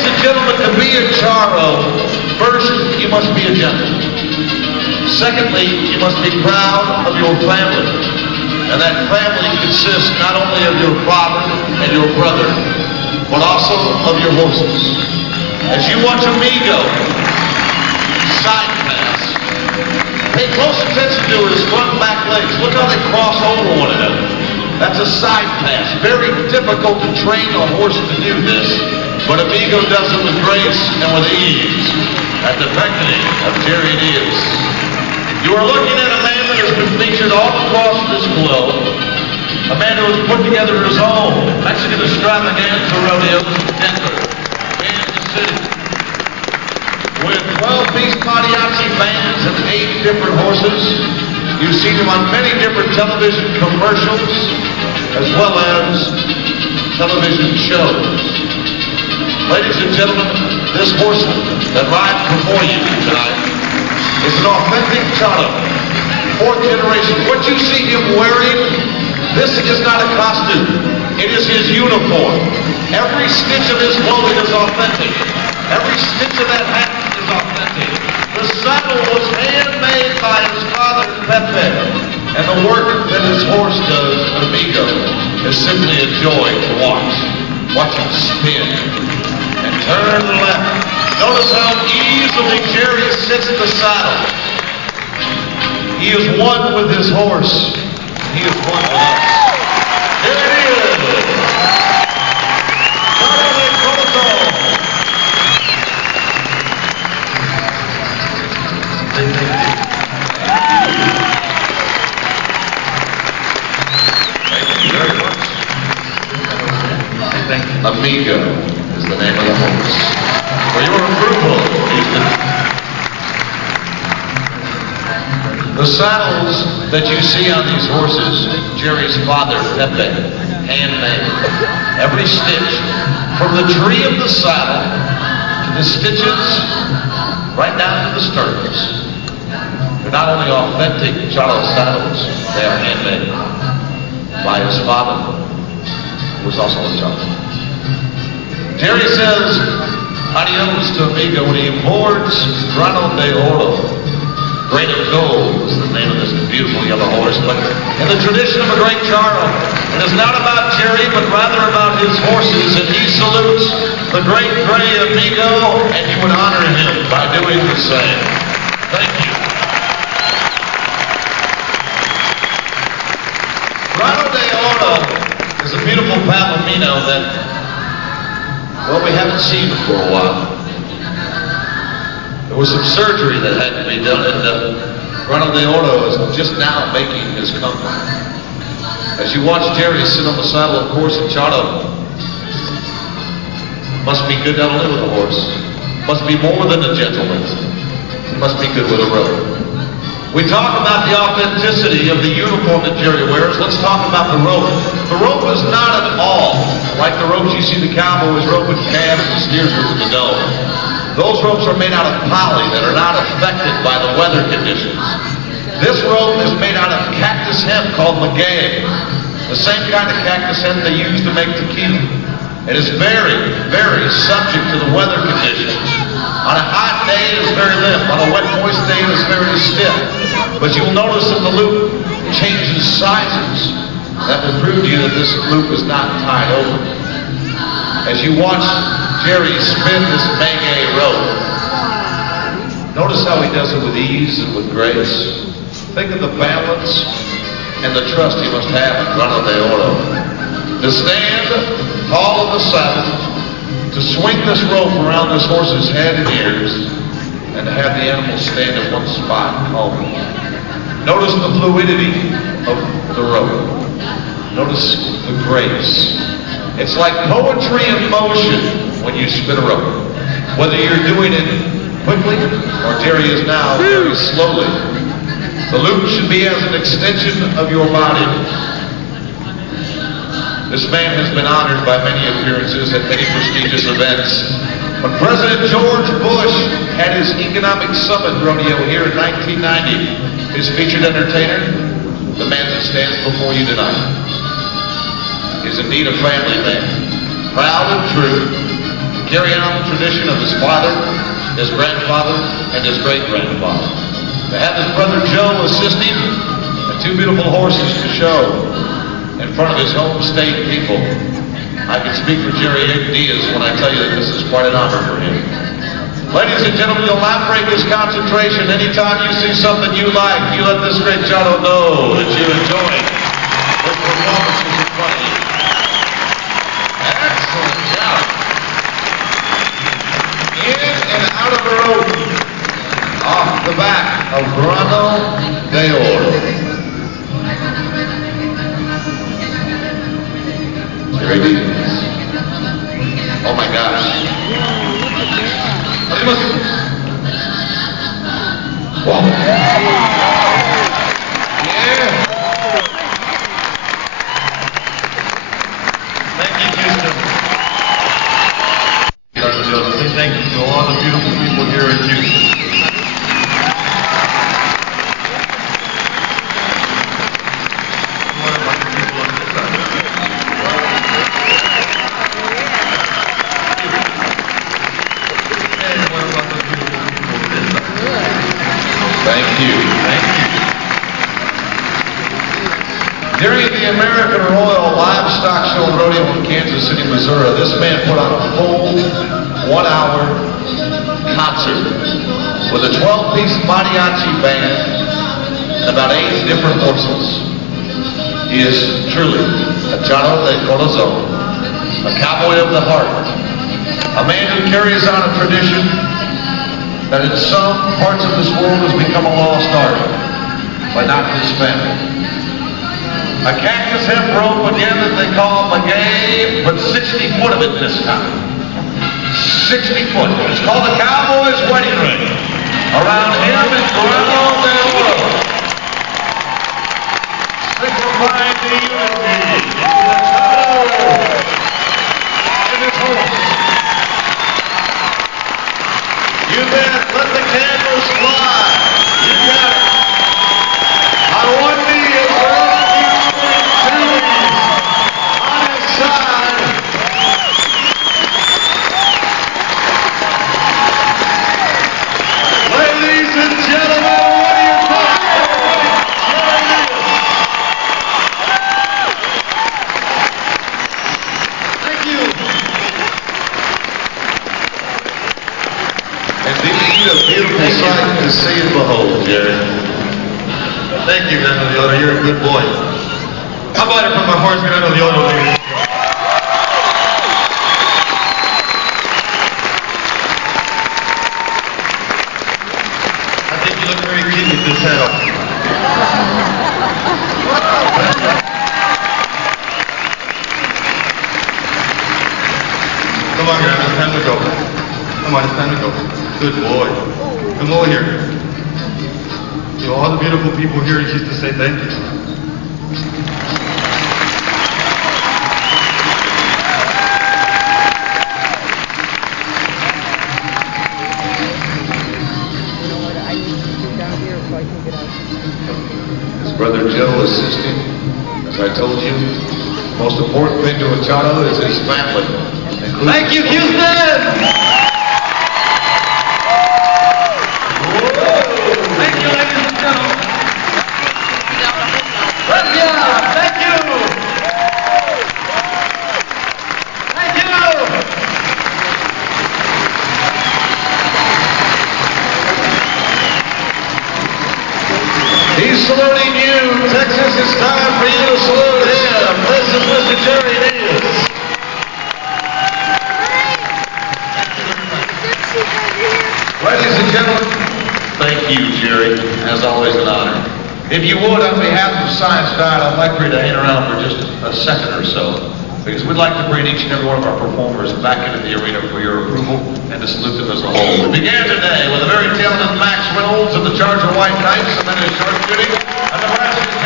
Ladies and gentlemen, to be a charro, first, you must be a gentleman. Secondly, you must be proud of your family. And that family consists not only of your father and your brother, but also of your horses. As you watch Amigo side pass, pay close attention to his front and back legs. Look how they cross over one another. That's a side pass. Very difficult to train a horse to do this, but Amigo does it with grace and with ease at the beckoning of Jerry Diaz. You are looking at a man that has been featured all across this globe, a man who has put together his own Mexican extravaganza rodeos in Denver, Kansas City, with 12-piece mariachi bands and 8 different horses. You've seen him on many different television commercials, as well as television shows. Ladies and gentlemen, this horse that rides before you tonight is an authentic charro, 4th generation. What you see him wearing, this is not a costume. It is his uniform. Every stitch of his clothing is authentic. Every stitch of that hat is authentic. The saddle was handmade by his father, Pepe. And the work that his horse does, Amigo, is simply a joy to watch. Watch him spin and turn left. Notice how easily Jerry sits in the saddle. He is one with his horse. He is one with us. Here it is. Thank you very much. Amigo is the name of the horse. For your approval, Houston. The saddles that you see on these horses, Jerry's father, Pepe, handmade. Every stitch, from the tree of the saddle to the stitches, right down to the stirrups. They're not only authentic charro saddles, they are handmade by his father, who was also a charro. Jerry says adios to Amigo when he boards Grano de Oro. Grain of Gold is the name of this beautiful yellow horse, but in the tradition of a great charro, it is not about Jerry, but rather about his horses, and he salutes the great gray Amigo, and you would honor him by doing the same. Thank you. Grano de Oro is a beautiful palomino that, well, we haven't seen for a while. There was some surgery that had to be done, and Grano de Oro is just now making his comeback. As you watch Jerry sit on the saddle, of course, and charro must be good not only with a horse, must be more than a gentleman. He must be good with a rope. We talk about the authenticity of the uniform that Jerry wears. Let's talk about the rope. The rope is not at all like the ropes you see the Cowboys roping calves and steers with in the dome. Those ropes are made out of poly that are not affected by the weather conditions. This rope is made out of cactus hemp called maguey, the same kind of cactus hemp they use to make tequila. It is very, very subject to the weather conditions. On a hot day, it is very limp. On a wet, moist day, it is very stiff. But you'll notice that the loop changes sizes. That will prove to you that this loop is not tied over. As you watch Jerry spin this maguey rope, notice how he does it with ease and with grace. Think of the balance and the trust he must have in Grano de Oro. To stand tall in the saddle, to swing this rope around this horse's head and ears, and to have the animal stand in one spot calm. Notice the fluidity of the rope. Notice the grace. It's like poetry in motion when you spin a rope. Whether you're doing it quickly, or Jerry is now very slowly, the loop should be as an extension of your body. This man has been honored by many appearances at many prestigious events. When President George Bush had his economic summit rodeo here in 1990, his featured entertainer, the man that stands before you tonight, is indeed a family man. Proud and true, carry on the tradition of his father, his grandfather, and his great-grandfather. To have his brother Joe assist him, and two beautiful horses to show in front of his home state people. I can speak for Jerry Diaz when I tell you that this is quite an honor for him. Ladies and gentlemen, you'll not break his concentration. Anytime you see something you like, you let this great Chotto know that you enjoy his performances in front of you. Excellent job. In and out of the road, off the back of Grano de Oro. Jerry Diaz. Oh my gosh. Wow. Yeah. Thank you, Houston. Dr. Joe, say thank you to all the beautiful people here in Houston. Thank you. Thank you. During the American Royal Livestock Show and Rodeo in Kansas City, Missouri, this man put on a full 1-hour concert with a 12-piece mariachi band and about 8 different horses. He is truly a Chotto de Corazon, a cowboy of the heart, a man who carries on a tradition that in some parts of this world has become a lost art, but not his family. A cactus hemp rope again that they call Magay, but 60 foot of it this time. 60 foot. It's called the Cowboy's wedding ring. Around him in Grano de Oro. Signifying the unity of the Chotto and his horse. You bet. Let the candles fly. You got it. On one knee is Rocky on his side. Ladies and gentlemen, what do you think? Thank you. Indeed, a beautiful sight to see and behold, Jerry. Thank you, Grano de Oro. You're a good boy. How about it for my horse, Grano de Oro, ladies? I think you look very cute with this hat on. Come on, Grano, it's time to go. Come on, it's time to go. Good boy. Come over here. You know, all the beautiful people here used to say thank you. His brother Joe assisting. As I told you, the most important thing to a Chotto is his family. Thank you, Houston! He's saluting you. Texas, it's time for you to salute him. This is Mr. Jerry Diaz. Ladies and gentlemen, thank you, Jerry. As always, an honor. If you would, on behalf of Science Diet, I'd like for you to hang around for just a second or so, because we'd like to bring each and every one of our performers back into the arena for your approval and to salute them as a whole. We began today with a very talented Max Reynolds in the charge of White Knights, and then his sharpshooting, a Nebraska